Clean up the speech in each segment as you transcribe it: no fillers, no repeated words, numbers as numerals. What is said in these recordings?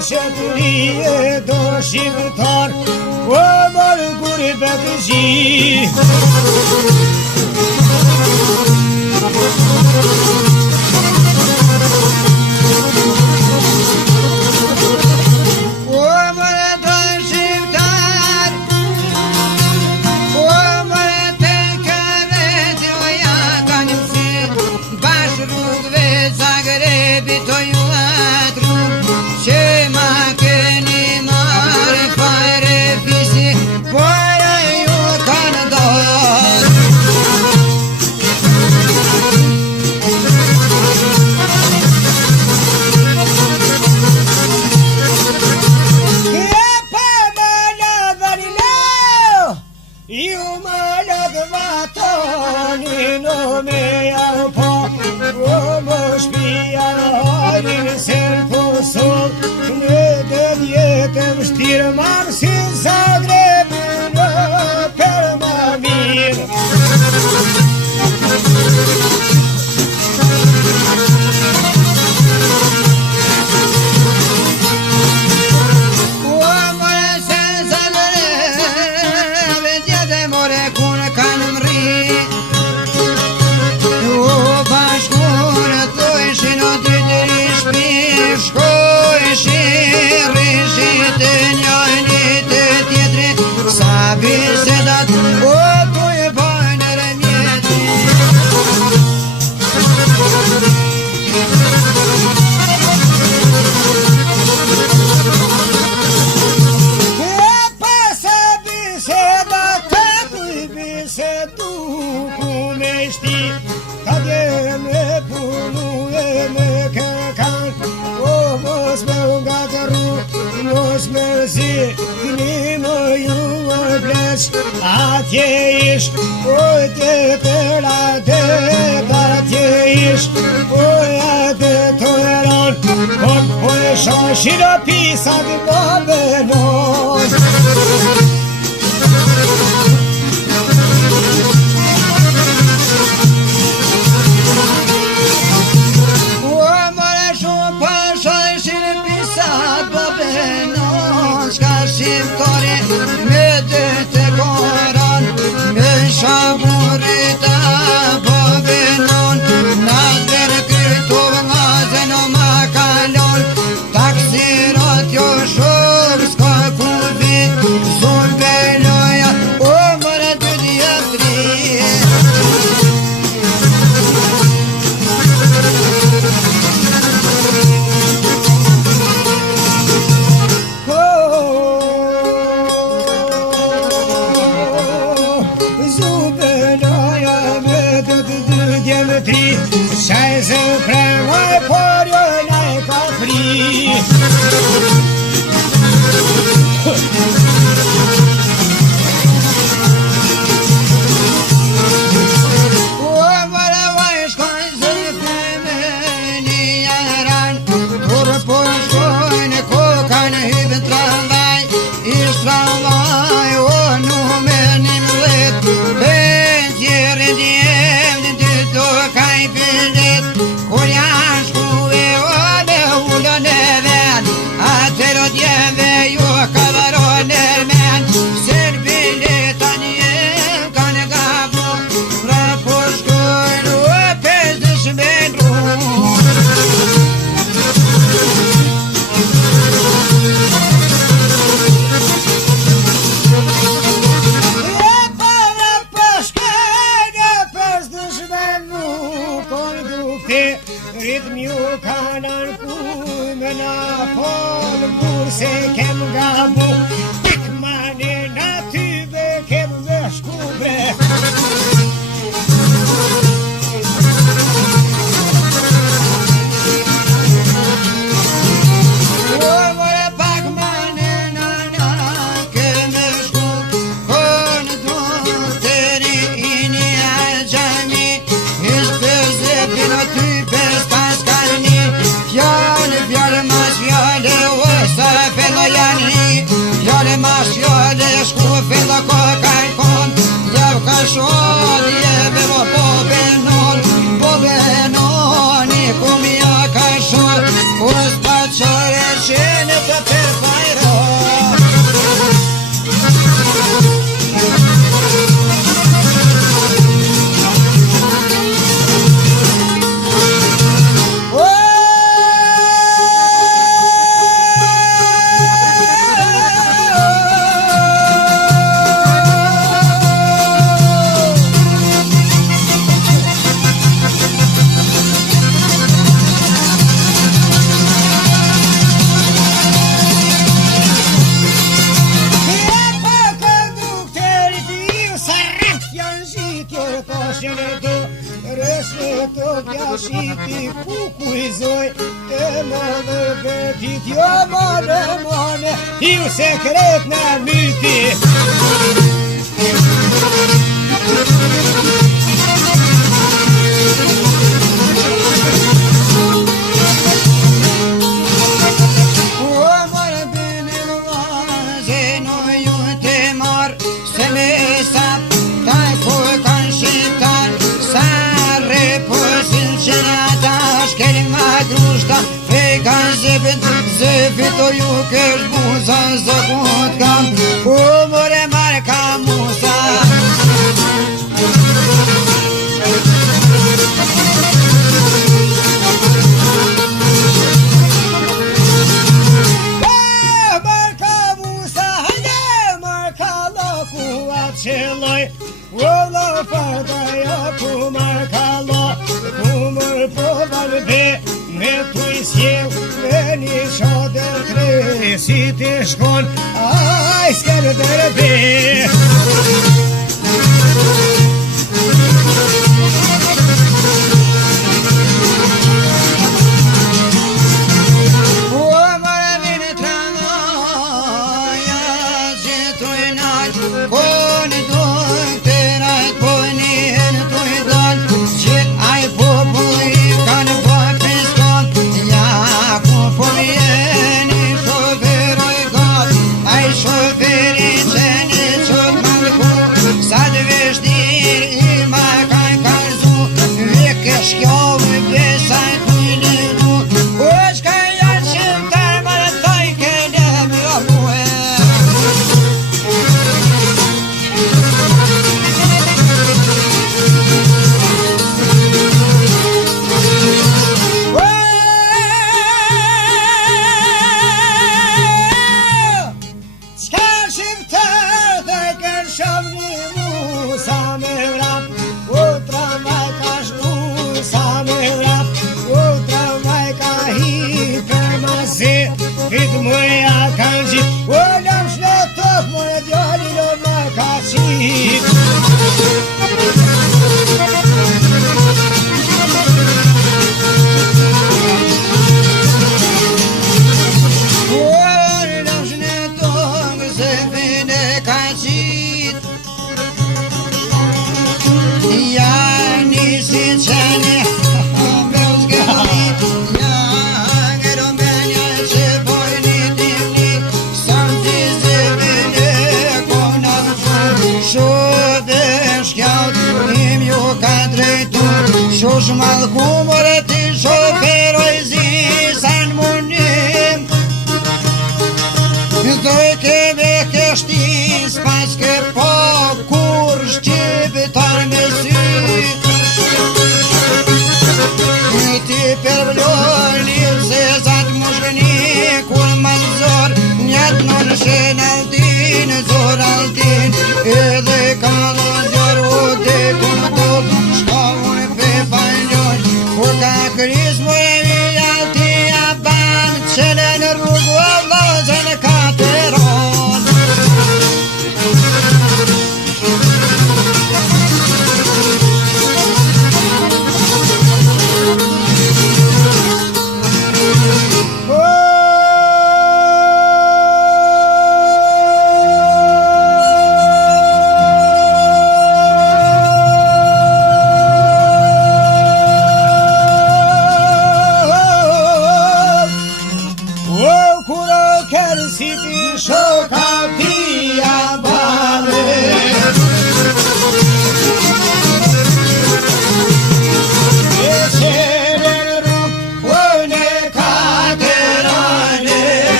Shqetëri e do shqiptar, o mërë guri betëgji. Vështirë marë si Zagrebi në për më mirë. O more se Zagrebi djede more kun kanë mri. O bashkore të ishin o dy diri shpi shkojshin rishit sa bisedat o tu e bajnër mjeti. E pasa bisedat të tu i bisedu ku me shti, ta dje me punu e me kërkan, o mos me nga të ru, mos me zi, atje ish, oj të tëra të atje ish, oj atë të eran, po e shoshin o pisat po benon. O more shumë po shoshin pisat po benon, shka shqiptore me dëtë koran, me shaburita po venon, na dherë krytov nga zeno ma kalon, taksirot jo shumë s'ka ku vit, sun beloja, o mërë të djetri. Shaj se premaj, por jo naj ka fri. O mërë vaj shkoj se premeni jaran, tur po shkojnë ko kanë hybën tramvaj, ish tramvaj o numenim let, bëndjerë djemë të do kaj bëndet, kur janë shkuve o me ullën e ven, atër o djeve jo ka varon e men, sër bileta njem kanë gabu, pra po shkojnë o pes të shmenru. Ritmi u kanan ku me na fol bur se kem gabu, pikmane na tyve kem me shkubre. O more pakmane na kem me shkubre, kon du të ri ini a gjami, ish përze pino ty fjallë mas fjallë, o sa fella janë, fjallë mas fjallë, shku fella ko kanë kon, jav ka shod, jeve vo po benon, i kum ja ka shod, o s'pa qare qene të përfajro. Shiti kukuizoj të më vërbetit jo mone ju sekret në myti. O mërë bini vaze në ju të marë se me sap taj po kanë shqitan sa reposin që në tash keri ma drushta e kanë zëfit o ju kësh buza zëkut kam u mëre marë ka musa. Marë ka musa, hajde marë ka loku atë qëlloj o lo përdaja ku marë ka lo kumër po valbe me tu i sjell me një qadër tre si të shkon aj s'kërë dërbe. O mërë vinë tranoja që trujnat po në dojnë të rajt po një në trujdan që aj populli kanë Shosh malkumër e ti shoferoj zisan munim Zdoj keve kështis pas ke po kur shqipitar me sy Ti përvloni se zat mushkëni kur manzor Njët non shen altin, zor altin Edhe ka do zor u te kun tot Shka unë pe panjoj Kur ka kriz mu e mi alti a ban Qene në rrugu a vlazën ka të ron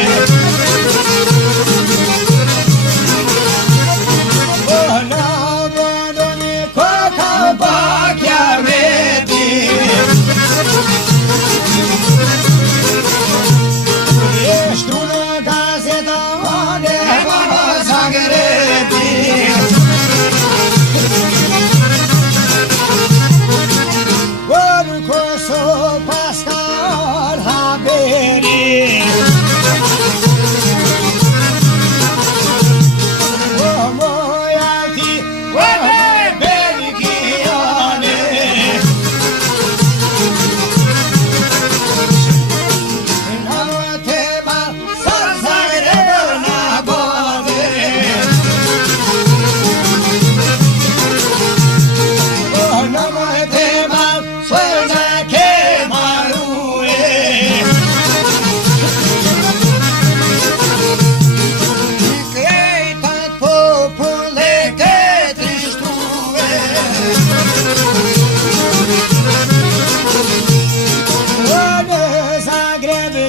Yeah.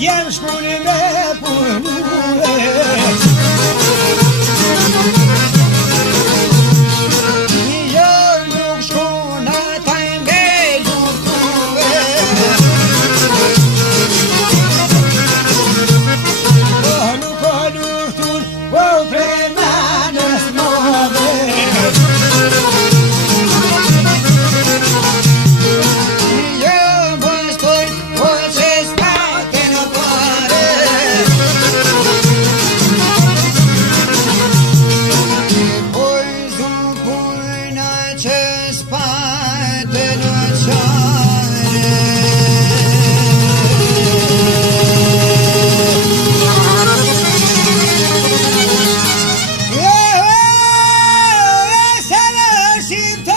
Djenë shkuni me punue. Jo nuk shkuna taj me luftue. Po nuk o luftun, o premanës modhe. Shqiptar